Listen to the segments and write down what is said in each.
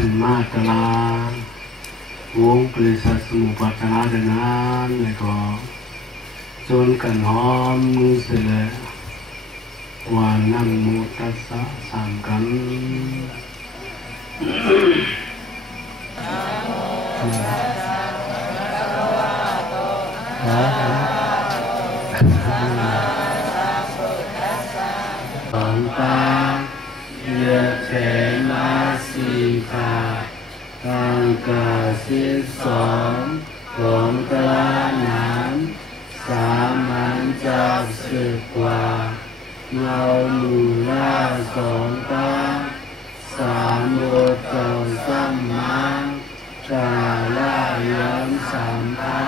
ขันมาตลาวงปริสัทสมุปัฏฐานาเดนั้นแล้วก็จนกันหอมมือเสร็จแล้ววานังมุตัสสะสามกันสองตาเยเถมาสีคาตังกาสิสองของกลาน้ำสามันจากสึกกว่าเงามูล่าสองตาสามโบเต่าซ้ำมังกาล่าย้อนสามพา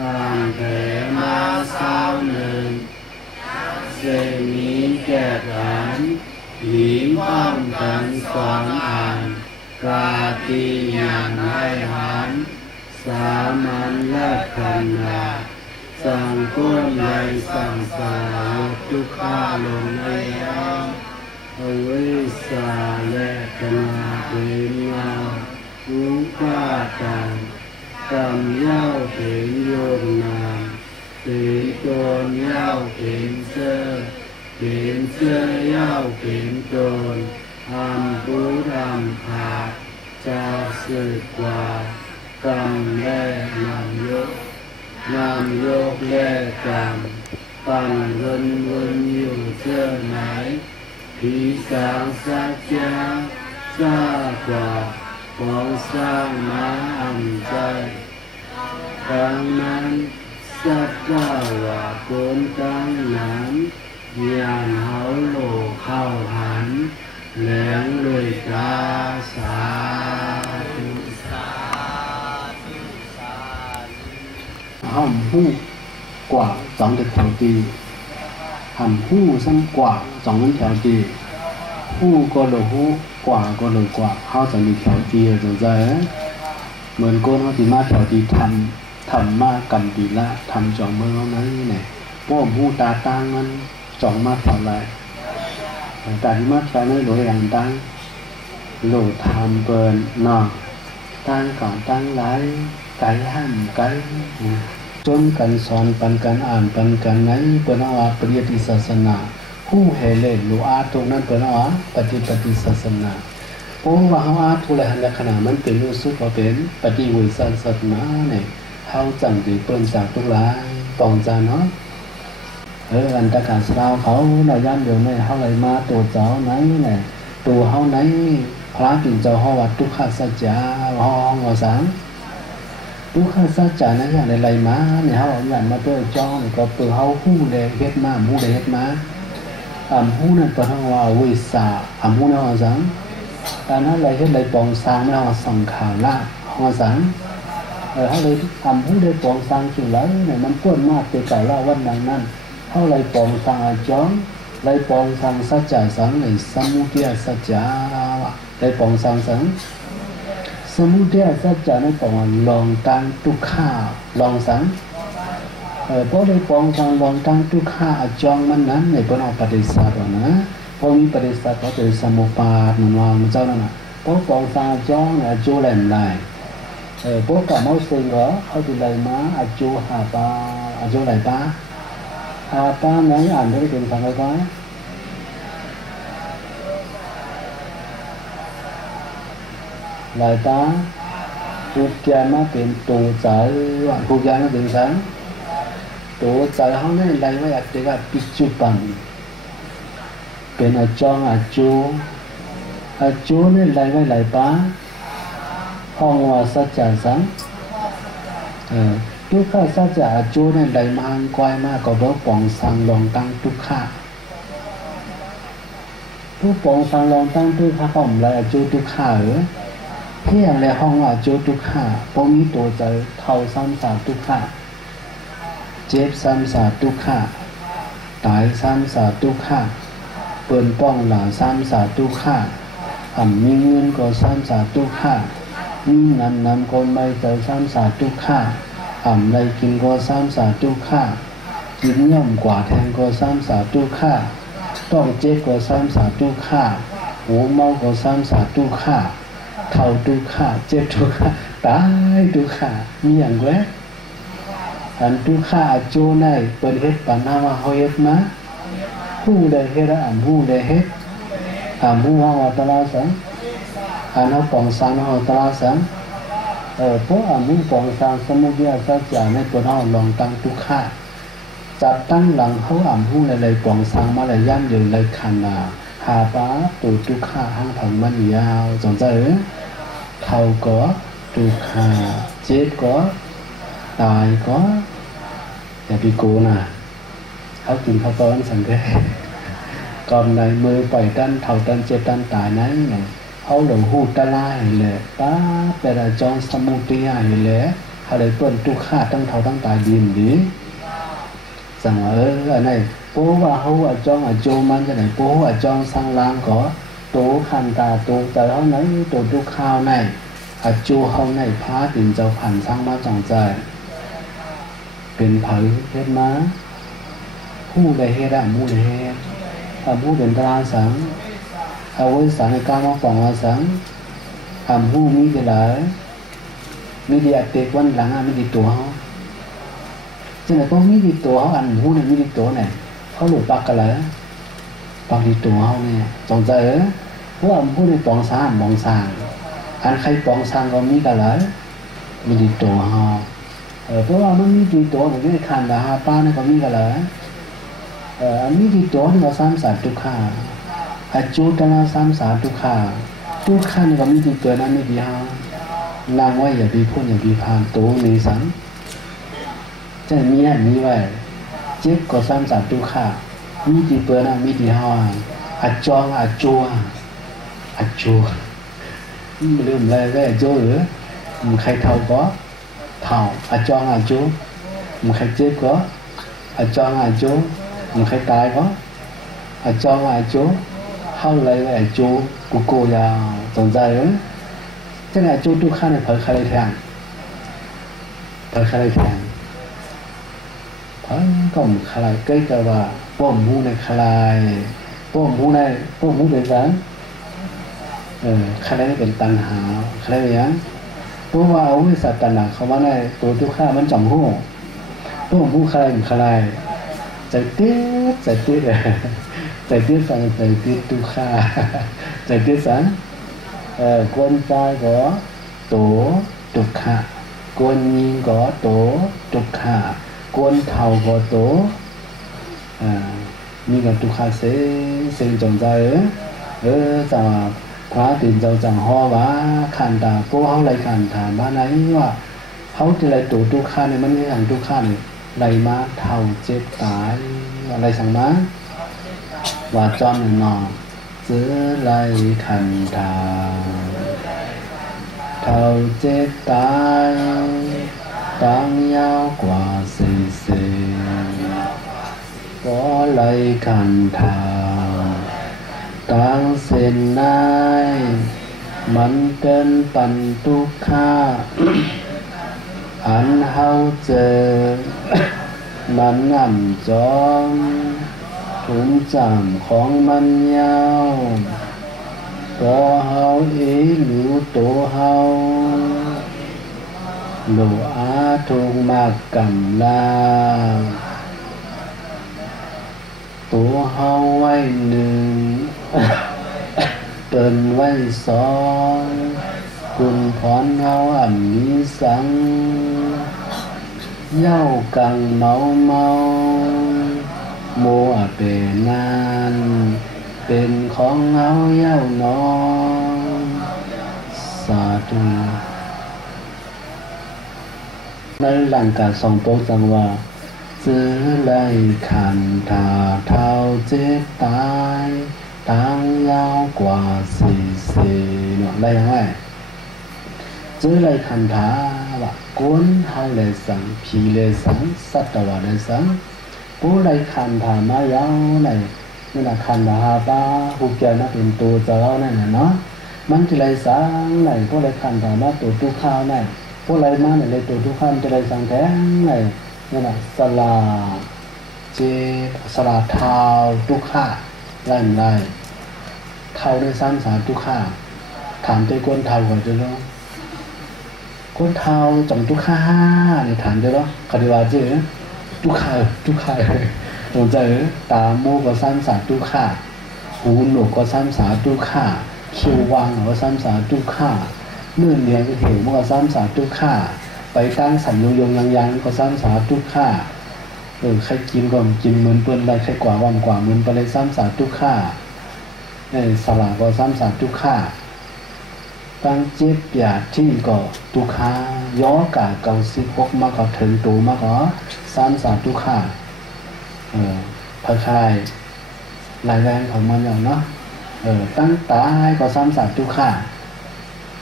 อ่างแถมาเศร้าหนึ่งเสมีแก่กันหลีป้องกันสอนอ่านกาตีอย่างให้หันสามัญละคันนา สังกุลในสังสารทุกขาลงในยังอวิสสาและกนาเป็นเงาวุ้งป้าตังกำเย้าเป็นโยนนามเป็นโจรเย้าเป็นเสื้อเป็นเสื้อเย้าเป็นโจรทำผู้ทำขาดจะสึกกว่ากรรมและนำยกนำยกและกรรมปั่นวนอยู่เชื่อไหนผีสางสัจจาซากว่าของสร้างมาอันใจครั้งนั้นสัจจาว่าคนตั้งนั้นยานเฮาโลเข้าหันแหลงเลยกาสาธุห้ามหู้กว่า2条地ห้ามหู้ซ้ำกว่า2条地หู้ก็เลยหู้กว่าก็เลยกว่าเขาจะมี条地สนใจเหมือนก้นเขาที่มา条地ทำมากันดีละทำจองเมืองนั้นเนี่ยพวกหู้ตาตั้งมันจองมาเท่าไรแต่ที่มาใช้ในหลวยอย่างตั้งโหลดทำเปินนอตั้งก่อนตั้งไรไก่ห้ามไก่จนกันสอนปันกันอ่านปันกันไหนเปิดเอาปริยัติศาสนาผู้เฮเลลูอาตรงนั้นเปิดเอาปฏิศาสนาโอ้ว่าเขาอาทุเรศขนาดมันเป็นรู้สึกว่าเป็นปฏิวิสัยศาสนาเนี่ยเขาจังดีเปิดจากทุกหลายปองจานเนาะอันตรการสาวเขาในย่านเดียวในเขาเลยมาตัวเจ้าไหนเนี่ยตัวเขาไหนพระปิ่นเจ้าเขาวัดทุกขสัจจะห้องหัวสังทุกขสัจจะนั่นอย่างในไรมาเนี่ยเขาเอาอย่างมาตัวจ้องก็เปิดเขาหู้เลยเฮ็ดมาหู้เลยเฮ็ดมาหู้นั่นเปิดเขาว่าวิสาหู้นั่นหัวสังอันนั้นเลยเฮ็ดเลยปองสร้างไม่เอาสังขารละหัวสังเขาเลยหู้เลยปองสร้างสิ่งไรเนี่ยมันก้นมากเกิดแต่ละวันนั้นเขาเลยปองสังอาจารย์เลยปองสังสัจจะสังเลยสมุทัยสัจจะเลยปองสังสมุทัยสัจจะนั่นปองลองตั้งทุกข้าลองสังเพราะเลยปองสังลองตั้งทุกข้าอาจารย์มันนั้นในปนปฏิสัตว์นะพอมีปฏิสัตว์ก็เป็นสมุปาทมันวางมันเจ้านั่นน่ะเพราะปองสังอาจารย์อาจูแหลมได้เพราะกับเมาสิงเหรอเขาดูเลยมาอาจูหาปาอาจูไหลปาป้าไหนอ่านได้เป็นสังกัดไหมหลายป้าทุกอย่างมาเป็นตัวใจว่าทุกอย่างมาเป็นสังตัวใจเขาเนี่ยหลายว่าอยากจะกับปัจจุบันเป็นอาจารย์อาจูเนี่ยหลายว่าหลายป้าห้องว่าสัจจะสังทุกข้าสัจจะอาจูเนี่ยได้มาอังกวยมากก็บอกปองสังลองตั้งทุกข้าผู้ปองสังลองตั้งทุกข้าห้องไรอาจูทุกข้าเพียงในห้องอาจูทุกข้าพอมีตัวใจเท่าซ้ำสาทุกข้าเจ็บซ้ำสาทุกข้าตายซ้ำสาทุกข้าเปิ่นป้องหลาซ้ำสาทุกข้ามีเงินก็ซ้ำสาทุกข้ามีนำก็ไม่เจอซ้ำสาทุกข้าไรกินก็ซ้ำสาทุกข้ากินย่อมกว่าแทงก็ซ้ำสาทุกข้าต้องเจ็บก็ซ้ำสาทุกข้าหูเมาก็ซ้ำสาทุกข้า เท่าทุกข์เจ็บทุกข์ตายทุกข์มีอย่างแรกอันทุกข์อาโจในเปิดเฮ็ดปัญหาว่าเฮาเฮ็ดมาผู้ใดเฮ็ดอันผู้ใดเฮ็ดอันผู้ว่าตลาสังอันเฮาปองสร้างเฮาตลาสังเพราะอันผู้ปองสร้างสมุทัยสัจจะในตัวเฮาลองตั้งทุกข์จัดตั้งหลังเขาอ่ำผู้ในปองสร้างมาเลยย่ำอยู่เลยคันนาหาป้าตูทุกข์ห้างผังมันยาวสนใจเท่าก็ทุกข์เจ็บก็ตายก็อย่าไปโกนะเขากินข้าวต้นสังเกตก่อนในมือปล่อยตันเท่าตันเจ็บตันตายนั้นไงเขาหลงหูตะไลเลยป้าแต่ละจองสมุทัยเลยเขาเลยเปิ้นทุกข์ตั้งเท่าตั้งตายดินดีสั่งว่าอันไหนโป้ว่าเขาว่าจองโจมันจะไหนโป้ว่าจองสังลางก็โตขันตาโตแต่เขาไหนโตทุกข้าวไหนโจเขาไหนพาตินเจ้าขันสร้างมาจองใจเป็นเผยเฮ็ดมาผู้ใดเฮ็ดผู้ใดเฮ็ดผู้เป็นตราสังเอาไว้สังในการมาฟังว่าสังผู้มีเวลามีดีอัตเตกวันหลังมีดีตัวเขาฉะนั้นต้องมีดีตัวเขาอันผู้นั้นมีดีตัวไหนเขาหลุดปากกันเลยปากดีตัวเขาเนี่ยจงใจเพราะว่าผู้ในปองสร้างมองสร้างอันใครปองสร้างก็มีกันเลยมีดีตัวเขาเพราะว่ามันมีดีตัวเหมือนที่ขันดาป้าเนี่ยก็มีกันเลยมีดีตัวที่เราสร้างสารทุกข้าจูตนาสร้างสารทุกข้าทุกข้าเนี่ยก็มีดีตัวนั้นไม่ดีฮะนางว่าอย่าไปพูดอย่าไปพานตัวในสังจะมีอันนี้ไว้เจ็บก็สร้างสารทุกข้ามีดีเปิดนะมีดีฮะจองจัวไม่ลืมอะไรก็จัวหรือใครเท่าก็เท่าจองจัวใครเจ็บก็จองจัวใครตายก็จองจัวเข้าเลยก็จัวกูโกยาวสนใจหรือจะไหนจัวทุกข้าเนี่ยเผยใครแทงก็มคลายใกล้กับว่าป้อมหูในคลายป้อมหูเป็นสังคลายเป็นตัณหาคลายอย่างเพราะว่าเอาวิสัตตัณหาเขาว่าในตัวทุกข้ามันจ่องหูป้อมหูคลายมันคลายใจติดฟังใจติดทุกข้าใจติดสังกวนใจก็โตทุกข้ากวนยิงก็โตทุกข้ากวนเท่าก็โตมีกับทุกข้าเสียงจงใจจะพระตินเจ้าจังห่อว่าขันตาพวกเขาไรขันถามบ้านไหนว่าเขาจะไรตัวทุกข้าเนี่ยมันไม่ทางทุกข้าเนี่ยไรมาเท่าเจ็บตายอะไรสั่งมาว่าจอมหนอซื้อไรขันตาเท่าเจ็บตายตั้งยาวกว่าก็ไหลขันทางตั้งเส้นนายมันเกินปันทุกข้า อันเฮาเจอ มันง่ำจอมถุงจำของมันยาวตัวเฮาหรือตัวเฮาโลอาทุกมากกำลาตัวเฮาไว้หนึ่ง เตินไว้สองคุณพรเฮาอันนี้สังเย้ากังเมาโมเป็นนานเป็นของเฮาเย้าน้องสาธุในหลังการส่องโต๊ะจังว่าซื้อไล่ขันถาเท้าเจ็บตายตั้งยาวกว่าเนาะได้ยังไงซื้อไล่ขันถาว่าก้นเฮาเลยสังผีเลยสังสัตวะเลยสังผู้ไล่ขันถามายาวไหนนี่นะขันถาป้าหูเกี่ยวนะเป็นตัวเจ้านั่นน่ะเนาะมันจะไล่สังไหนผู้ไล่ขันถามาตัวทุกข้าวไหนผู้ไล่มาไหนเลยตัวทุกข้าวจะไล่สังแท้ไหนนี่นะสลาเจสลาเท้าทุกข้าไล่เท้าได้ซ้ำสารทุกข้าเ ามใจก้นเทาก่อนจะรู้ก้นเทาจงทุกข้าเนี่ยถามจะรู้คดีว่าจื้อทุกข้าตรงใจตามูก็ซ้ำสาทุกข้าหูหนวกก็ซ้ำสาทุกข้าคิววางก็ซ้ำสาทุกข้าเมื่อเนียก็หิวมันก็ซ้ำสาทุกข้าไปตั้งสันยงยังก็ซ้ำสาทุกข้าใครกินก็กินเหมือนเปิ้นไรใครกว่าวันกว่าเหมือนไปเลยซ้ำสาทุกข้าสลาก็ซ้ำสาทุกข้าตั้งเจ็บอยากที่ก็ทุกข้าย้อกาเกาซิพกมาก็ถึงตูมาก็ซ้ำสาทุกข้าพระคายลายแรงของมันอย่างเนาะตั้งตายก็ซ้ำสาทุกข้า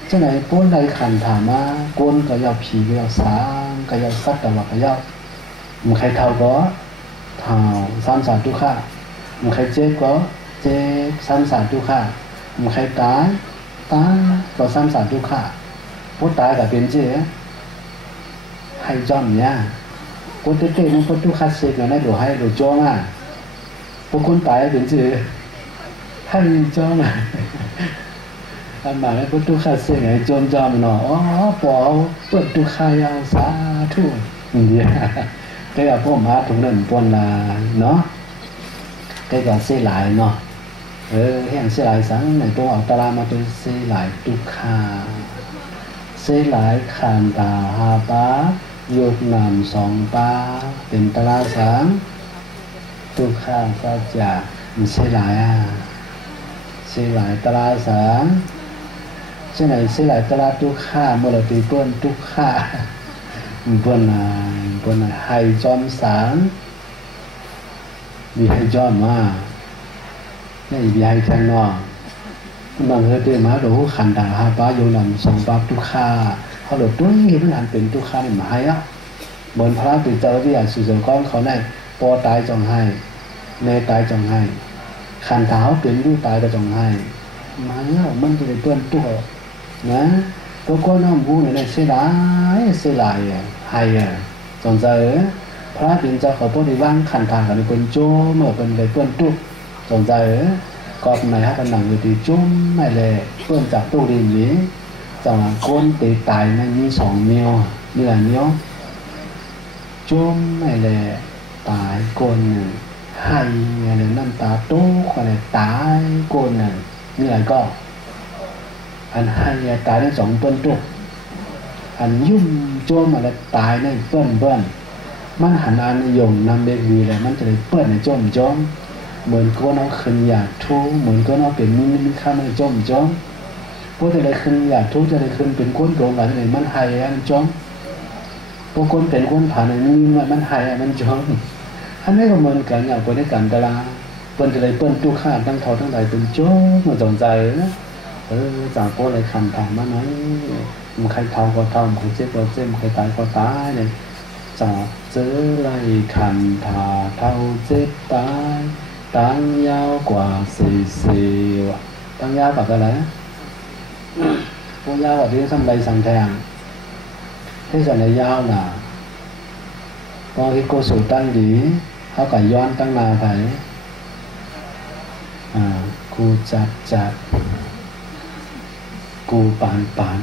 เจ้าไหนป้นไรขันถามว่าก้นก็ยาวผีก็ยาวสางก็ยาวซัดแต่ว่าก็ยาวมึงใครเท่าก็เท่าซ้ำสาทุกข้ามึงใครเจ็บก็เจ็บซ้ำสาทุกข้ามึงใครตายก็ซ้ำสาทุกข้าพูดตายกับเป็นเจ๊ให้จอมเนี่ยพูดเต้ๆมันพูดทุกข้าเสกอย่างนั้นเดี๋ยวให้เดี๋ยวจ้องพวกคนตายเป็นเจ๊ให้จ้องอันมาแล้วพุทธคาเสียงไอ้จอมเนาะปอเปิดตุคายาวสาธุนี่ก็อย่าพ่อมาตรงนั้นปนลาเนาะก็อย่าเสียหลายเนาะแห่งเสียหลายสังในตัวเอาตารางมาเป็นเสียหลายตุคาเสียหลายขันตาหาปายกนำ2ปาเป็นตารางสังตุคาสัจจะมันเสียหลายเสียหลายตารางสังเช่นไหนเสียหลายตลาดทุกข้ามรดกเปิ้นทุกข้าเปิ้นให้จอมสางมีให้จอมมาเนี่ยมีให้แทงนอกบางเรื่องเตมาดูขันดาหาป้าโยนำ2ปาทุกข้าเขาหลุดตุ้ยมันหันเป็นทุกข้าเนี่ยมาให้บนพระติเจ้าที่อยากสุสก้อนเขาได้ปอตายจงให้แม่ตายจงให้ขันเท้าเป็นลูกตายก็จงให้มาแล้วมันจะได้เปิ้นตัวนะตัวก้อนน้ำบูเนี่ยเสียหลายให้สนใจพระเป็นเจ้าเขาพอดีว่างขันทางกันเป็นโจ้เมื่อเป็นเลยเปิ้นตุ๊กสนใจกอบไหนฮะกันหนังอยู่ที่จุ้มไม่เลยเปิ้นจากตู้ดินนี้จังก้นตีตายนั่นมี2 เมียวเนื้อเมียวจุ้มไม่เลยตายก้นหนึ่งให้อะไรน้ำตาโต้อะไรตายก้นหนึ่งเนื้อก็อันให้ตายได้2 เปิ้นตุ๊กอันยุ่มโจมอะไรตายได้เปิ้นมันหันอันยงนำเบบีเลยมันจะได้เปิ้นในโจมเหมือนก็น้องขึ้นอยากทุกเหมือนก็น้องเป็นมีข้าในโจมพวกจะได้ขึ้นอยากทุกจะได้ขึ้นเป็นก้นโกงอะไรมันให้อันโจมพวกคนเป็นคนผ่านในนี้มันให้มันโจมอันนี้ก็เหมือนกันอย่างไปในการตลาดเปิ้นจะได้เปิ้นตู้ข้าตั้งเท่าทั้งหลายเป็นโจมมันสนใจนะจากพวกอะไรคำถามมาหน่อยมันใครเท่าก็เท่ามันใครเจ็บก็เจ็บมันใครตายก็ตายเนี่ยจากเจอไรคันถาเท่าเจ็บตายตั้งยาวกว่า40ตั้งยาวแบบอะไรพวกยาวแบบนี้ทำไรสั่งแทงที่ส่วนในยาวน่ะพอที่โกสูตั้งดีเขาก็ย้อนตั้งนาไปกูจัดกูปาน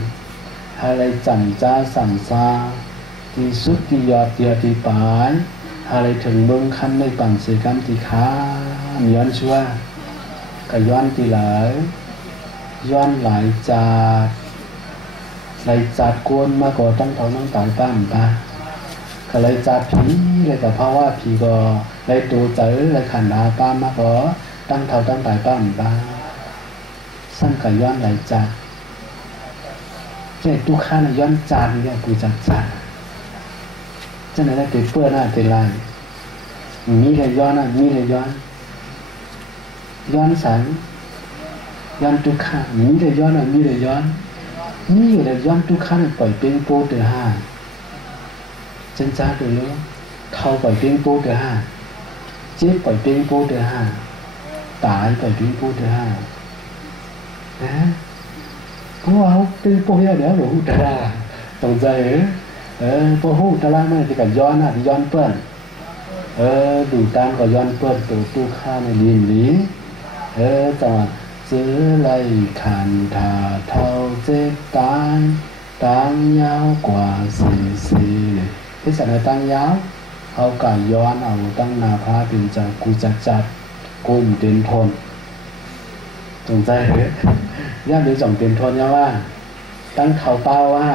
อะไรจันจ้าสันซาที่สุดที่ยอดที่ปานอะไรถึงเบื้องขั้นในปั่นเสกรรมที่ขาย้อนชั่วก็ย้อนที่หลายย้อนหลายจัดกวนมาก่อตั้งเท่านั่งตายป้ามปะก็เลยจัดผีเลยแต่เพราะว่าผีก็เลยตัวเจอเลยขันดาป้ามมาก่อตั้งเท่าตั้งตายป้ามปะสั้นก็ย้อนหลายจัดทุกข้านะย้อนจานเนี่ยกูจัดจะไหนได้ติดเปื้อนหน้าติดลายมีเลยย้อนมีเลยย้อนสันย้อนทุกข้ามีเลยย้อนมีเลยย้อนนี่อยู่เลยย้อนทุกข้าปล่อยเป็นโปเตอร์5จันจ้าตัวเลี้ยวเท่าปล่อยเป็นโปเตอร์5เจ็บปล่อยเป็นโปเตอร์5ตายปล่อยเป็นโปเตอร์5นะเพราะว่าเป็นพวกเดี๋ยวหนูตาลาตรงใจพวกหูตาลาไม่ที่กันย้อนที่ย้อนเปิ้นดูตามก็ย้อนเปิ้นตัวตู้ข้าในดินหลีจังเจ ซื้อไล่ขันทาเท่าเจ็บตายตั้งยาวกว่าสี่เนี่ยที่สันนิษฐานยาวเอาไก่ย้อนเอาตั้งนาพาเป็นจากกูจัดกุมเต็นทนสนใจเหรอย่าหรือจ่องเต็นทนย่าว่าตั้งเขาเป้าว่า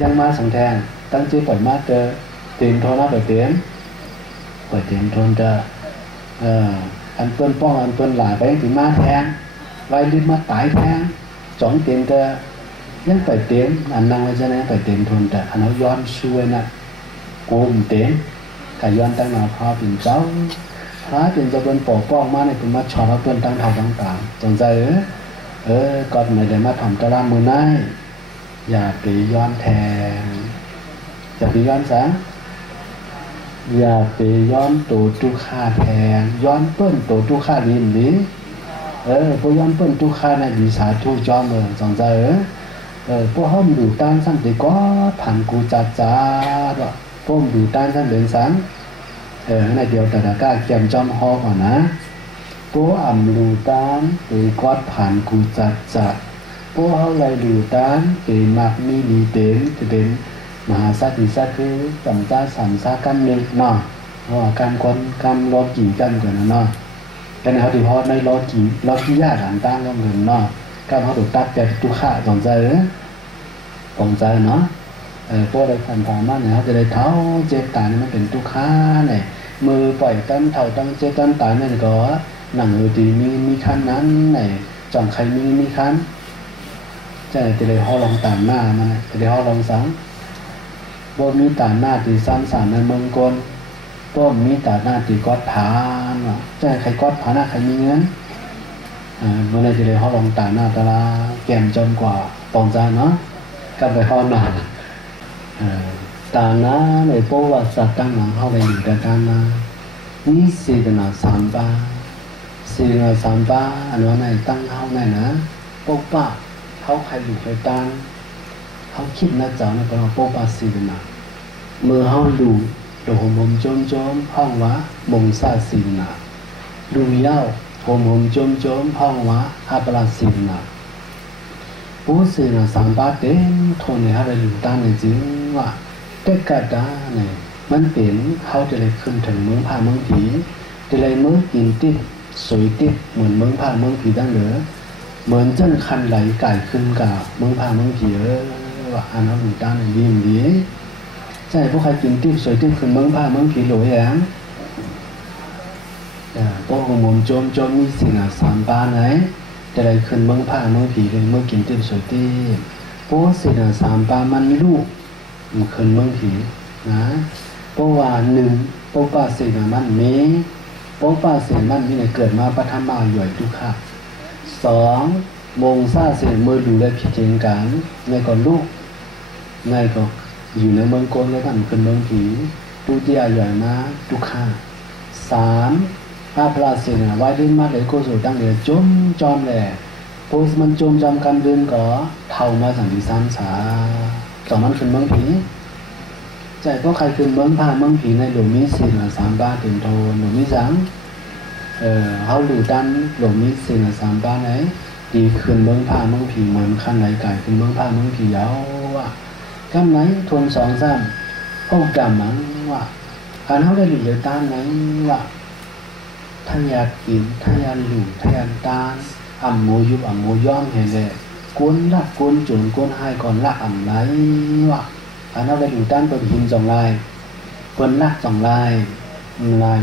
ยังมาสังแทนตั้งชื่อปล่อยมาเจอเต็นทนนะปล่อยเต็นทนจะอันเปิ้นป้องอันเปิ้นหลายไปยังถึงมาแทงไว้รีบมาตายแทงจ่องเต็นจะยังปล่อยเต็นอันนั่งไว้จะไหนปล่อยเต็นทนแต่อันเขาย้อนช่วยนะกุมเต็นกับย้อนตั้งนาพาเป็นเจ้าพระเป็นจะเป็นปกป้องมาในเป็นมาชอเราเป็นตั้งเท่าต่างๆสนใจก่อนไม่ได้มาทำตารางมือไนอย่าไปย้อนแทงอย่าไปย้อนสังอย่าไปย้อนตัวทุกข้าแทงย้อนเปิ้นตัวทุกข้าดินนี้พวกย้อนเปิ้นทุกข้าในดีสาธุจอมสนใจพวกห้องดูต้านสั้นดีก็ผ่านกูจัดจ้าด้วยพวกดูต้านสั้นเดินสังในเดียวแต่ละก้าเกี่ยมจอมฮอก่อนนะพวกอ่ำดูต้านตีก็ผ่านกูจัดจ้าพวกเขาเลยดูต้านตีมักมีดีเต็มจะเป็นมหาสัตว์สัตว์คือจำจ้าสัมสากันหนึ่งเนาะว่าการคนการรอกี่กันก่อนนะเนาะกันเขาถือฮอในรอกี่ยากต่างต่างก็เหมือนเนาะการเขาถูกตัดแต่ทุกข้าสนใจสนใจเนาะพวกอะไรต่างๆมากเนี่ยเขาจะได้เท้าเจ็บตายนี่มันเป็นทุกข้าเนี่ยมือปล่อยตั้งเท่าตั้งเจ็บตั้งตายนั่นก็หนังตีมีขั้นนั้นเนี่ยจองใครมีขั้นจะได้ห่อลองตามหน้ามันจะได้ห่อลองสังบ่มีตาหน้าตีซ้ำสามในเมืองกลบ่มีตาหน้าตีกอดผานจะใครกอดผาหน้าใครมีเงินเมื่อไรจะได้ห่อลองตาหน้าตาลาแก่มจนกว่าปองใจเนาะกับไปห่อหน่อยตาหน้าในโปวัตสัตตั้งหลังเข้าไปอยู่ในการนานี่สีดนาสามป้าสีดนาสามป้าอันว่าในตั้งเข้าในนะโปป้าเขาใครอยู่ไปตั้งเขาคิดนะจ๊ะในประโปป้าสีดนาเมื่อเขาดูโดหมจมห้องวะมงซาสีดนาดูเย้าหมจมห้องวะอาปลาสีดนาผู้สีดนาสามป้าเต็มทนในอะไรอยู่ตั้งในจริงว่าแต่กระดาเนี่ยมันเป็นเขาจะเลยขึ้นถึงเมืองผ่าเมืองผีจะเลยเมืองกินติดสวยติดเหมือนเมืองผ่าเมืองผีตั้งเหลือเหมือนเจ้าคันไหลไก่ขึ้นกับเมืองผ่าเมืองผีว่าอันนั้นอยู่ด้านในดีใช่พวกใครกินติดสวยติดขึ้นเมืองผ่าเมืองผีหลวยแองพวกหัวมุมโจมมีสิ่งสามปาไหนจะเลยขึ้นเมืองผ่าเมืองผีเลยเมื่อกินติดสวยติดพวกสิ่งสามปามันลูกมันขึ้นเมืองผีนะเพราะว่าหนึ่งโปป้าเสนามันมีโปป้าเสนามันมีเนี่ยเกิดมาปฐมมาหย่อยทุกข์สองมงซาเสนมือดูแลพิจารณาในก่อนลูกในก็อยู่ในเมืองโกนแล้วกันขึ้นเมืองผีตุติยาหย่อยมาทุกข์สามอาพระเสนาไว้ดิ้นมาเลยโกโสตั้งเดียวจอมแหล่โพสมันจมกันเดินก็เท่ามาสังดิสามสาสองมันขึ้นเมืองผีใจเพราะใครขึ้นเมืองผ่าเมืองผีในหลวงมิสิลสามบ้าถึงโทหลวงมิสังเขาหลู่ดันหลวงมิสิลสามบ้าไหนดีขึ้นเมืองผ่าเมืองผีเหมือนขั้นไหลไก่ขึ้นเมืองผ่าเมืองผียาวว่ะกำไหนทวนสองซ้ำเขากำมันว่าการเขาได้หลู่เลยต้านไหนว่าถ้าอยากกินถ้าอยากหลู่ถ้าอยากต้านอ่ำโมยุบอ่ำโมย้อมเห็นเลยกวนละกวนจุนกวนให้ก่อนละอ่ำไหนว่ะอันนั้นได้อยู่ด้านเป็นหินสองลายเป็นลักสองลาย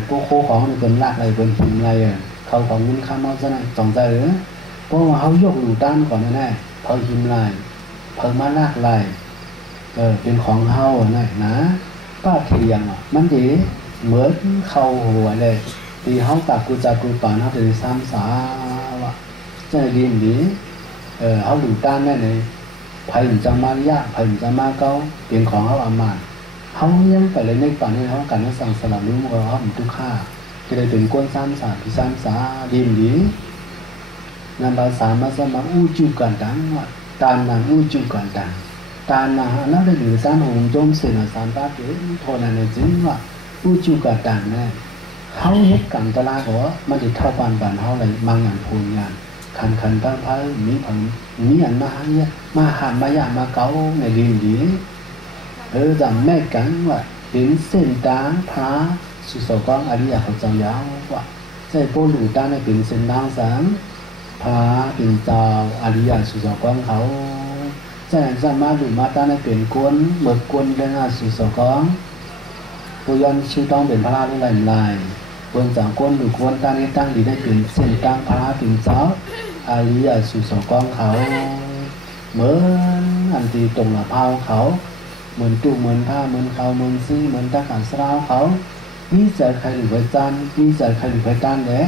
พวกโคของเป็นลักอะไรเป็นหินอะไรเขาของมุนข้ามเอาซะหน่อยสองใจเพราะว่าเขายกอยู่ด้านก่อนแน่ๆพอหินลายพอมาลักลายเป็นของเฮาหน่อยนะป้าเทียงมันดีเหมือนเข้าหัวเลยตีเฮาตากกูจากกูป่าเขาจะซ้ำสาวะจะดีดีเขาอยู่ด้านแน่เลยภัยจะมายากภัยจะมาเก้าเปลี่ยนของเขาอามาเขายังไปเลยในป่านี้เขาการสั่งสลับรู้ว่าเขาเป็นทุกข้าจะได้เป็นก้นซ้ำสาพิซ้ำสาดีดีนำภาษามาสมัครอู้จูกันดังว่าตานังอู้จูกันดังตานานั่นได้หรือสารหงจมเสนาสารตาเก๋โทนันในจริงว่าอู้จูกันดังแน่เขาเฮ็ดกันตลาดหัวมันจะเท่าปานเขาเลยบางอย่างพูนงาน คันพังพังมีผังมีอันมาเนี่ยมาหันมายามาเกาในดินดีจำแม่กันว่าเป็นเส้นตางพระสุสกองอริยเขาจังยาวว่าใจโปหลูต้าในเป็นเส้นทางสามพระเป็นเจ้าอริยสุสกองเขาใจจะมาหลูมาต้าในเป็นกวนเบิกกวนเรื่องสุสกองปุยันชื่อต้องเป็นพระหรือไรบนจังกวนหรือกวนต้าในตั้งดีได้เป็นเส้นทางพระเป็นเจ้าอริยสุสกองเขาเหมือนอันตีตรงละเผาเขาเหมือนตู้เหมือนผ้าเหมือนเขาเหมือนซีเหมือนตะการสลาวเขานี่ใจใครหรือไปจันนี่ใจใครหรือไปตั้นแหละ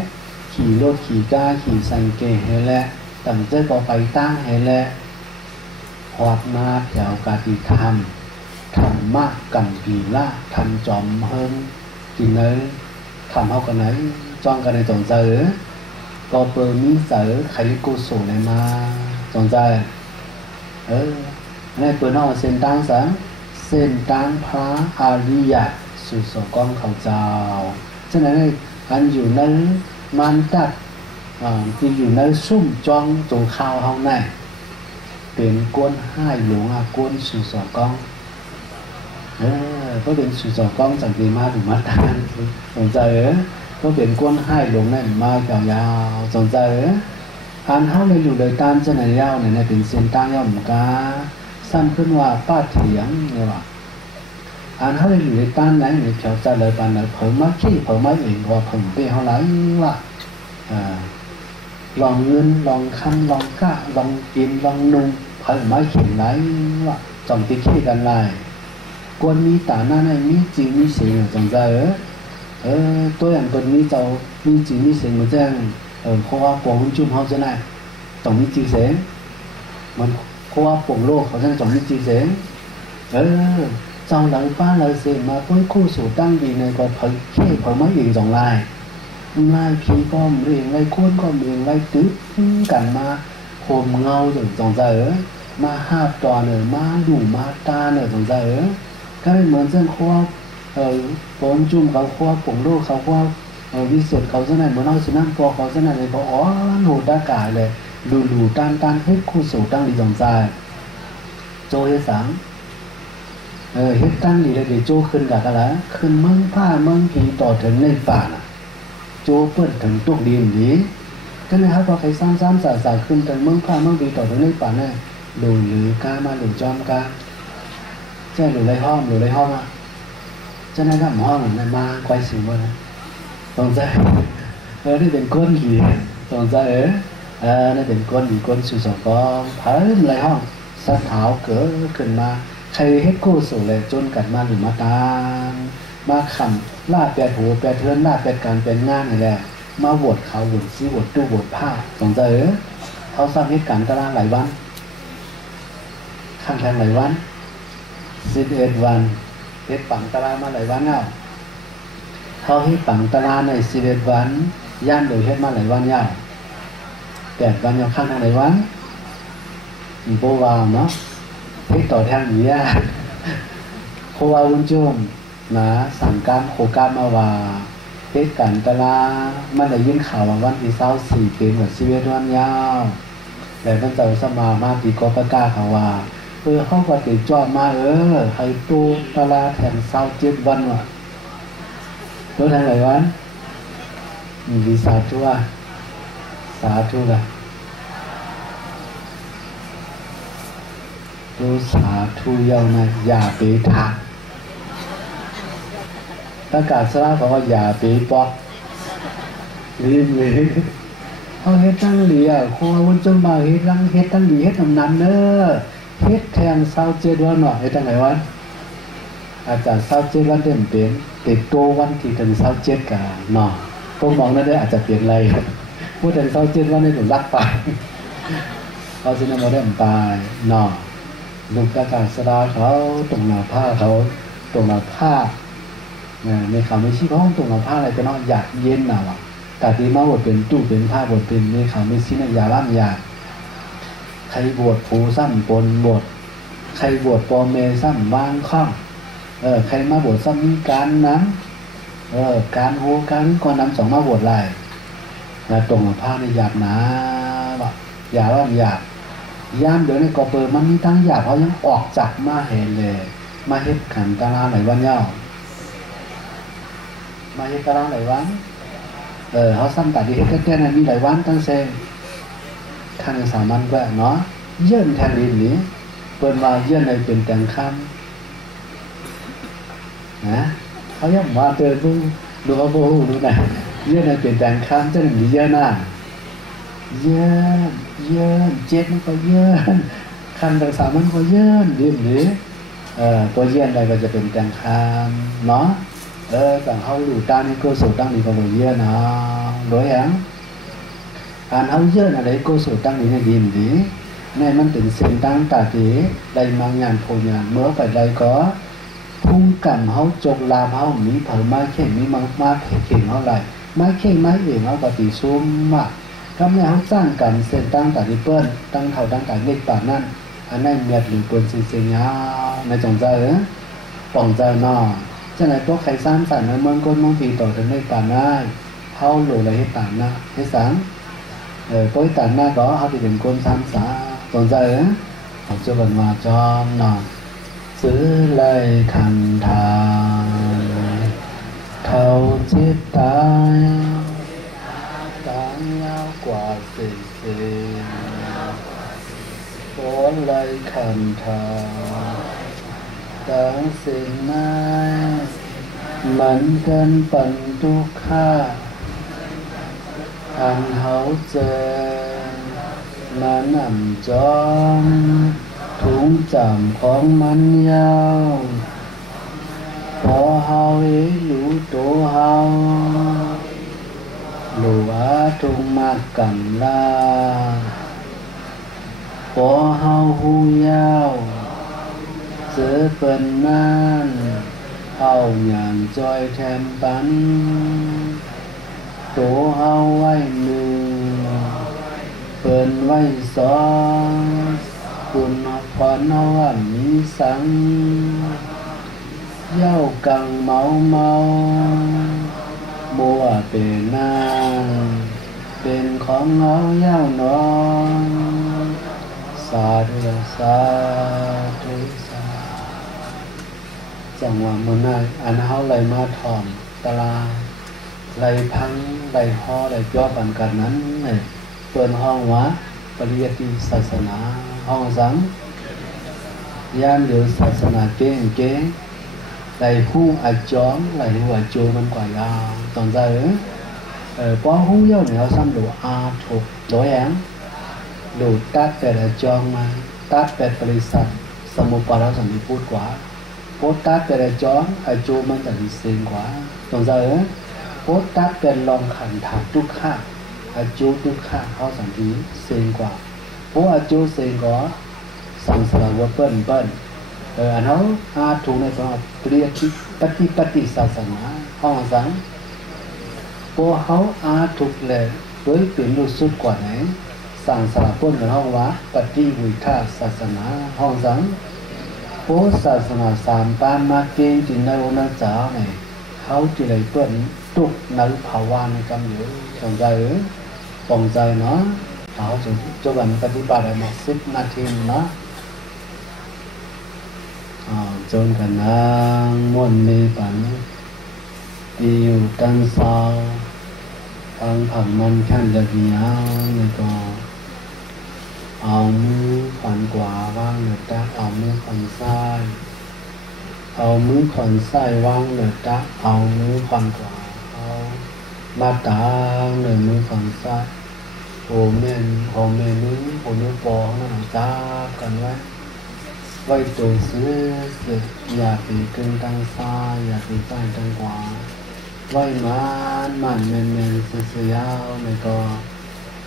ขี่รถขี่ก้าขี่สังเกตให้แหละตั้งใจก็ไปตั้งให้แหละหอดมาแถวกาติธรรมธรรมะกันปีละทำจอมเฮิงกินเนยทำเท่ากันไหนจ้องกันในจงใจก็เปิดมิเสอใครกุศลในมาจงใจในเปิดนอกเส้นทางสังเส้นทางพระอริยสุสกองเขาเจ้าฉะนั้นอันอยู่ในมันตัดที่อยู่ในซุ่มจองตรงข้าวห้องในเป็นกวนให้หลวงกวนสุสกองก็เป็นสุสกองสังเกตมาถึงมาตานสนใจก็เป็นกวนให้หลวงในมายาวสนใจอันเท่าในอยู่เลยตามเจริญยาวเนี่ยเป็นเส้นทางยาวเหมือนกันสั้นขึ้นว่าป้าเถียงเนี่ยว่าอันเท่าในอยู่ในตามไหนเนี่ยเขาจะเลยปันเลยเพิ่มมาขี้เพิ่มมาเองว่าเพิ่มไปเท่าไหร่ว่าลองเงินลองคันลองกะลองกินลองนุ่งเพิ่มมาเขียนไหนว่าจอมติขี้กันไรกวนมีตาหน้าในมีจริงมีเสียงจงใจตัวอย่างตัวนี้จะมีจริงมีเสียงมาแจ้งเพราะว่าปวงจุ่มเขาจะไหนต้องมีจีเสียงมันเพราะว่าปวงโลกเขาจะต้องมีจีเสียงเจ้าหลังป้าเราเสียมาเพื่อคู่สู่ตั้งดีในก็เผยเขี้เผยไม่เองสองลายผีก็เรียงไล่โค่นก็เรียงไล่ตื้อกันมาโคมเงาจนสงใจมาหาบตอมาดูมาตาสงใจก็เหมือนเส้นคว้าปวงจุ่มเขาคว้าปวงโลกเขาคว้าวิเศษเขาจะไหนเหมือนเอาชนะพอเขาจะไหนเลยเขาโหดด่ากายเลยดูต้านให้คู่สู่ตั้งดีสงใจโจเฮสังเฮ็ดตั้งดีเลยเดี๋ยวโจขึ้นกับอะไรขึ้นเมืองผ้าเมืองผีต่อถึงในป่าโจเปิดถึงตุกดินดีก็เลยครับพอใครซ้ำสาขึ้นถึงเมืองผ้าเมืองผีต่อถึงในป่าเนี่ยหรือกามาหรือจอมกาใช่หรือไรห้องจะไหนทำห้องนั่นมาควายสิวนะตรงใจนี่เป็นก้นหลีตรงใจนี่เป็นก้นหลีก้นสุสกองเพิ่มไรห้องสัตว์เท้าเกิดขึ้นมาใครเฮ็ดกู้สู่เลยจนกันมาหรือมาตามมาขำลาดแปดหัวแปดเทือนลาดแปดการเป็นงานนี่แหละมาบวชเขาบวชซีบวชตู้บวชผ้าสงใจเขาสร้างเหตุการณ์ตารางหลายวันข้างแทงหลายวัน11 วันเฮ็ดปังตารางมาหลายวันเอาเขาเฮ็ดปังตารางใน11 วันย่านโดยเฮ็ดมาหลายวันยาว8 วันยาวข้างทางหลายวันมีโบวาวเนาะเฮ็ดต่อทางนี้เพราะว่าวุ้นจุ่มนะสั่งการโคการมาว่าเฮ็ดการตารางมันได้ยินข่าวว่าวันที่24เป็นแบบ11 วันยาวแต่ท่านเจ้าสมาปีกประกาศเขาว่าเขาก็ติดจอดมาให้ตูตารางแถม27 วันว่ะรู้ทางไหนวันมีสาธุละรู้สาธุเยานะอย่าไปทักประกาศสลาเขาว่าอย่าไปปอกรีบเลยเขาเฮ็ดตั้งเหลียโควันจนมาเฮ็ดตั้งเหลีเฮ็ดทำนั้นเฮ็ดแทง27 วันหน่อยเฮ็ดตั้งไหนวันอาจารย์27 วันเต็มเป็นติดตัววันที่ถึง27กันเนาะผมมองนั่นได้อาจจะเปลี่ยนอะไรพูดถึง27 วันนี่ถูกลักไปเขาสินะโมได้ตายเนาะลูกประกาศสลาเขาตรงหน้าผ้าเขาตรงหน้าผ้าในคำไม่ชี้ห้องตรงหน้าผ้าอะไรก็เนาะหยาดเย็นน่ะว่ะแต่ที่มาบทเป็นตู้เป็นผ้าบทเป็นในคำไม่ชี้นะยาล่ำยาใครบวชผูซ้ำปนบวชใครบวชปอเมซ้ำวางข้องใครมาบวชซ้ำมีการน้ำการโหการก่อนน้ำสองมาบวชลายตรงหน้าผ้าในหยาดหนา แบบอย่าว่าอยากย่ามเดี๋ยวในกอเปิดมันมีทั้งอยากเขายังออกจากมาเห็นเลยมาเฮ็ดขันตาลาไหนวันเย้ามาเฮ็ดตาลาไหนวันเขาซ้ำตัดดีเฮ็ดแค่นั้นมีหลายวันตั้งเซนขั้นสามัญก็เนาะเยื่อนแทนดินนี้เปิดมาเยื่อนในเป็นแต่งคำนะเขาย่อมมาเตือนดูเขาโบหูดูนะเยื่อนในเป็นแต่งคำจะหนึ่งเยื่อนหน้าเยื่อนเจ็ดมันก็เยื่อนขั้นแต่งสามัญก็เยื่อนดินนี้ตัวเยื่อนอะไรก็จะเป็นแต่งคำเนาะแต่เขาอยู่ตานี่ก็สูตั้งนี่ก็เลยเยื่อนเนาะโดยอย่างการเอาเยื่อนอะไรก็สูตั้งนี่ในดินนี้ในมันเป็นเส้นตั้งตาดีได้มางานโพยานเมื่อไปใดก็พุ่งกันเขาจกลามเขามีเผาไม้เข่งมีมากเข่งเขาไรไม้เข่งไม้เองเขาปฏิซุ่มมากก็ไม่เขาสร้างกันเส้นตั้งตาดีเปิ้ลตั้งเท่าตั้งแต่เล็กป่านั่นอันนั้นเมียดหรือเปิ้ลเสียงยาวในจงใจป่องใจนอจะไหนพวกใครสร้างสรรค์ในเมืองก้นเมืองปีต่อถึงเล็กป่านั่นเขาหลุดอะไรให้ต่างนะให้สังtối tận na đó họ thì đừng côn tham xã còn giờ á học cho mình mà cho nó giữ lời thành thà thâu chết tai tán nhau quả xì xì có lời thành thà tán xin mai mình cần bận tu khaอันเขาเจอมาหนำจอมถุงจำของมันยาวพอเฮาเอ๋รู้ตัวเฮาหลัวถุงมากกันลาพอเฮาหูยาวเจอเปิ้นนั่นเอาอย่างจอยแทมปันโตเฮาไว้หนึ่งเปิ้นไว้สองคุณพรเฮาว่ามีสังเย้ากังเมาบัวเป็นนางเป็นของเฮาเย้าน้องสาธุสาธุสาจังหวะมื้อนั้นอันเฮาเลยมาถ่อมตลาไหลพังไหลห่อไหลย่อปันกันนั้นเปิดห้องวะปริยัติศาสนาห้องสังย่านเดือศาสนาเก่งไหลหูอาจอมไหลหัวโจมันกว่ายาวตอนใจป้อหูเย้าเนี่ยซ้ำดูอาถูกโดยแองดูตัดแต่อาจอมมาตัดแต่ปริสัทสมุปราสัมมิพูดกว่าโพตัดแต่อาจอมอาโจมันจะดีเซนกว่าตอนใจโพตัดเป็นลองขันถาทุกข้าอาจูทุกข้าเขาสันติเซงกว่าเพราะอาจูเซงก็สังสารวัฏเปิ้ลอันเขาอาถูกในสมัยเปรียบปฏิศาสนาห้องสังเพราะเขาอาถูกเลยโดยเป็นรู้สุดกว่าไหนสังสารพ้นกับห้องวะปฏิวิทาศาสนาห้องสังเพราะศาสนาสามปานมาเก่งจินในวันนั้นจ้าเนี่ยเขาจะได้เปิ้นตุกในภาวะในกำอยู่สนใจปองใจเนาะเขาจะวันปฏิบัติมา10 นาทีเนาะจนกันนางม่วนมีปันดีอยู่กันเศร้าฟังผักมันขั้นจะเหี่ยวนี่ก็เอามือขวัญกว่าว่างเหนือตาเอามือขวัญซ้ายเอามือขวัญซ้ายวางเหนือตาเอามือขวัญกว่าเอามาตาเหนือมือขวัญซ้ายโอเมนมือโอนิ้วโป้งนั่นจ้ากันไว้ตัวซื้ออย่าปีกึ่งทางซ้ายอย่าปีใต้ทางขวาไว้มันเมนเสียาวไม่ก็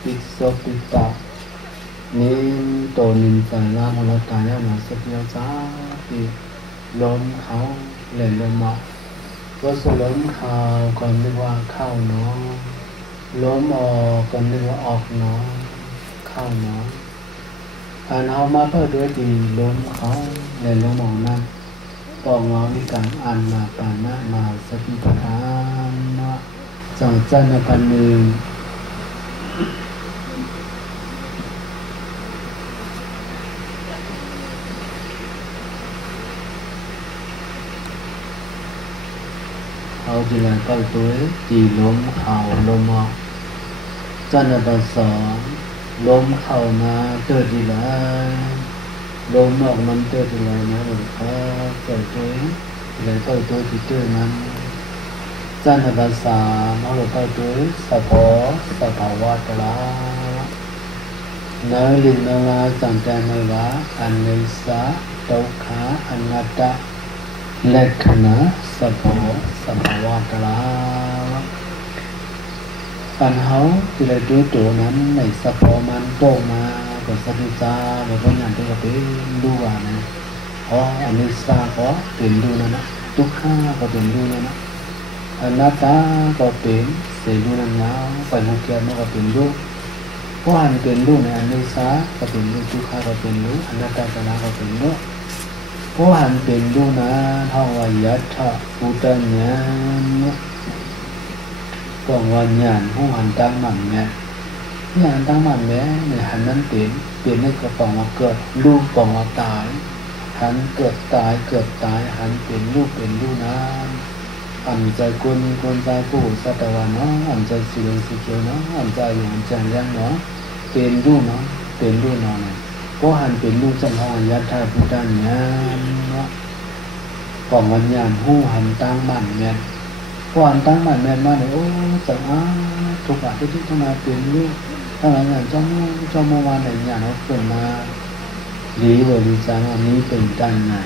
ปิดซบปิดปากนิ่มโตนิ่มใส่ล่างของเราตายแล้วมาสักเดียวจ้าปีล้มเขาเล่นลมมาก็สล้มข่าวก่อนนึกว่าเข้าเนาะล้มออกก่อนนึกว่าออกเนาะเข้าเนาะอันเอามาเพื่อด้วยดีล้มเขาเล่นลมมองนั่นปองเอาในการอ่านมาปานะมาสติปัฏฐานนะจังจันทร์พันหนึ่ง เอาจีไรก็ตัวจีล้มเข่าลมออกจันทร์ประสองล้มเข่ามาเกิดจีไรล้มออกมันเกิดจีไรนะหรือเขาเกิดตัวจีไรก็ตัวที่เกิดนั้นจันทร์ประสามเอาหรือก็ตัวสัพพะสัพพวะตระนาลินาลาจังแกนวะอันนิสาทุกขาอนัตตาลักขณะสัพพะสัพพวะตระปัญหาที่เราดูตัวนั้นในสัพพะมันโตมาก็สัจจาหรือว่าอย่างที่เราเป็นดูว่านะเพราะอนิจจาก็เป็นดูนั่นนะทุกขาก็เป็นดูนั่นนะอนัตตาก็เป็นเสียดูนั่นนะไปมุขเกียรติก็เป็นดูเพราะอันเป็นดูในอนิจจาก็เป็นดูทุกขาก็เป็นดูอนัตตาก็เป็นดูเพราะอันเป็นดูนะเท่าว่ายัตถะอุตญาณกองวันญาณผู้หันตั้งมันแม่ญาณตั้งมันแม่ในหันนั้นเป็นในกระป๋องว่าเกิดรูปกองว่าตายหันเกิดตายหันเป็นรูปเป็นรูปนั้นอันใจคนใจผู้สัตวะเนาะอันใจสิเลสิเกียวเนาะอันใจอยู่อันใจเลี้ยงเนาะเป็นรูปเนาะเป็นรูปเนาะเนี่ยเพราะหันเป็นรูปจันทร์ยัตถะพุทธญาณเนาะกองวันญาณผู้หันตั้งมันแม่ก่อนตั้งมันแม่มาเนี่ยโอ้จังทุกข์ที่ทำมาเป็นลูกตั้งแต่อย่างเจ้าเมื่อวานไหนอย่างเขาเกิดมาดีกว่าดีจางอันนี้เป็นกันนะ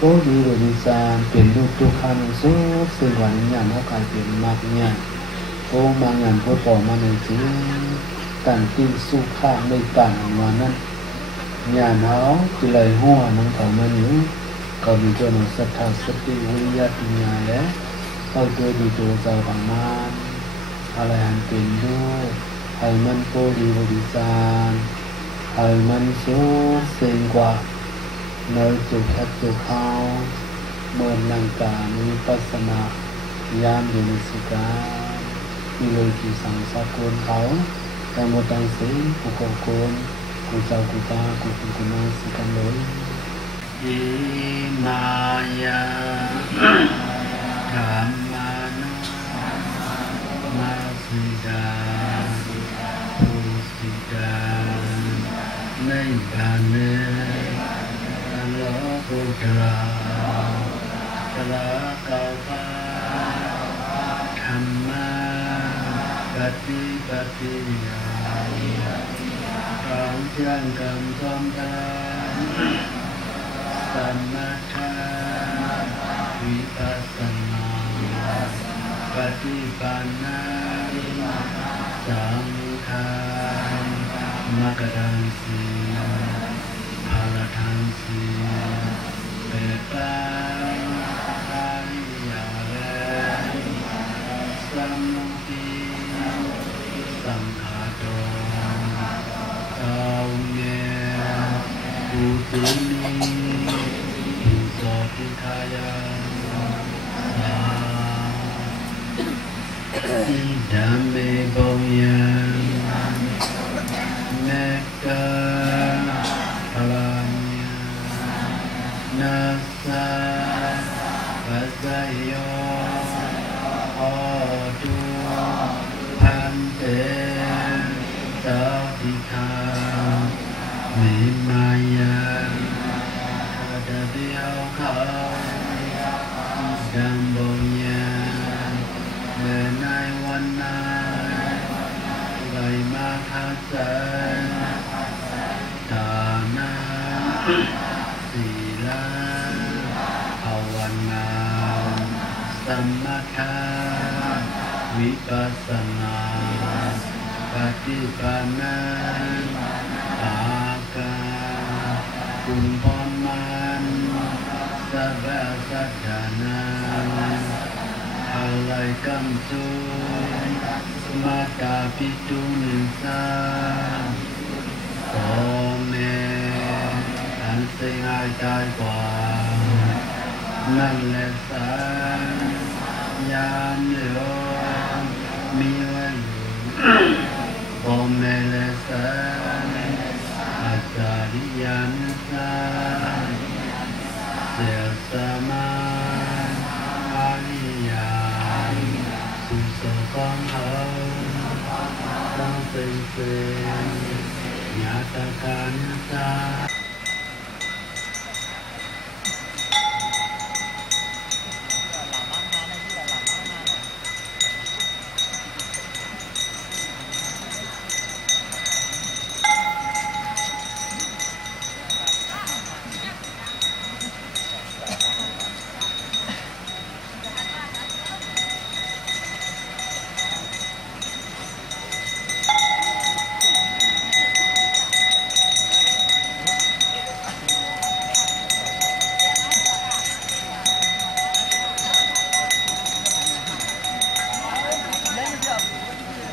ก็ดีกว่าดีจางเป็นลูกทุกขันสู้ซึ่งวันนี้อย่างเขากลายเป็นมากเนี่ยโอ้บางอย่างเขาต่อมาในจริงการติ้งสู้ข้าไม่ต่างวันนั้นอย่างเขาที่เลยหัวนั่งเขามาอยู่ก็มีตัวหนุ่มศรัทธาสติวิริยะปัญญาและเอาตัวดีตัวใจของมันอะไรหันเป็นด้วยให้มันโปรดีบริจารให้มันสูงเสียงกว่าเนื้อจุกแคบจุกเขาเมื่อนั่งการวิปัสสนายามอยู่ในสุการมีเลยที่สั่งสะกดเขาแต่หมดตั้งสิ่งกุกโกนกุเจ้ากุตากุคุณกุนาสิกันเลยอิมายาธรรมานุมาสิกาภูสิกาในบานเนอัลลอฮฺตราตระกาวาธรรมาปฏิปฏิยาการเชื่อคำสอนธรรมสัมมาทาวิปัสสนาปฏิปันนาสังฆามกดังสีภารทังสีเปตาอริยาเรสัมมุติสังฆาโตเก้าเมปุตุนีปุโสติทายาอิดัมเมบงยังเมกกาพลัญญานัสสะปัสสยโยโอตุพันเตสาธิคาเมมายาดาเดียวเขาดังบงยังในวันนั้นไหลมาทัศน์ตานาศีลาภาวนาสมถะวิปัสสนาปฏิปันนาปากาคุณพรมันสัพพะสัจจานาอะไรกัมสุมาตาปิตุนิสาโอเมอันเสียงายใจกว่านั่นแหละสัญญาณโยมีไว้อยู่โอเมละสัญอาจาริยานุสาเสียสมาอาริยา กันตา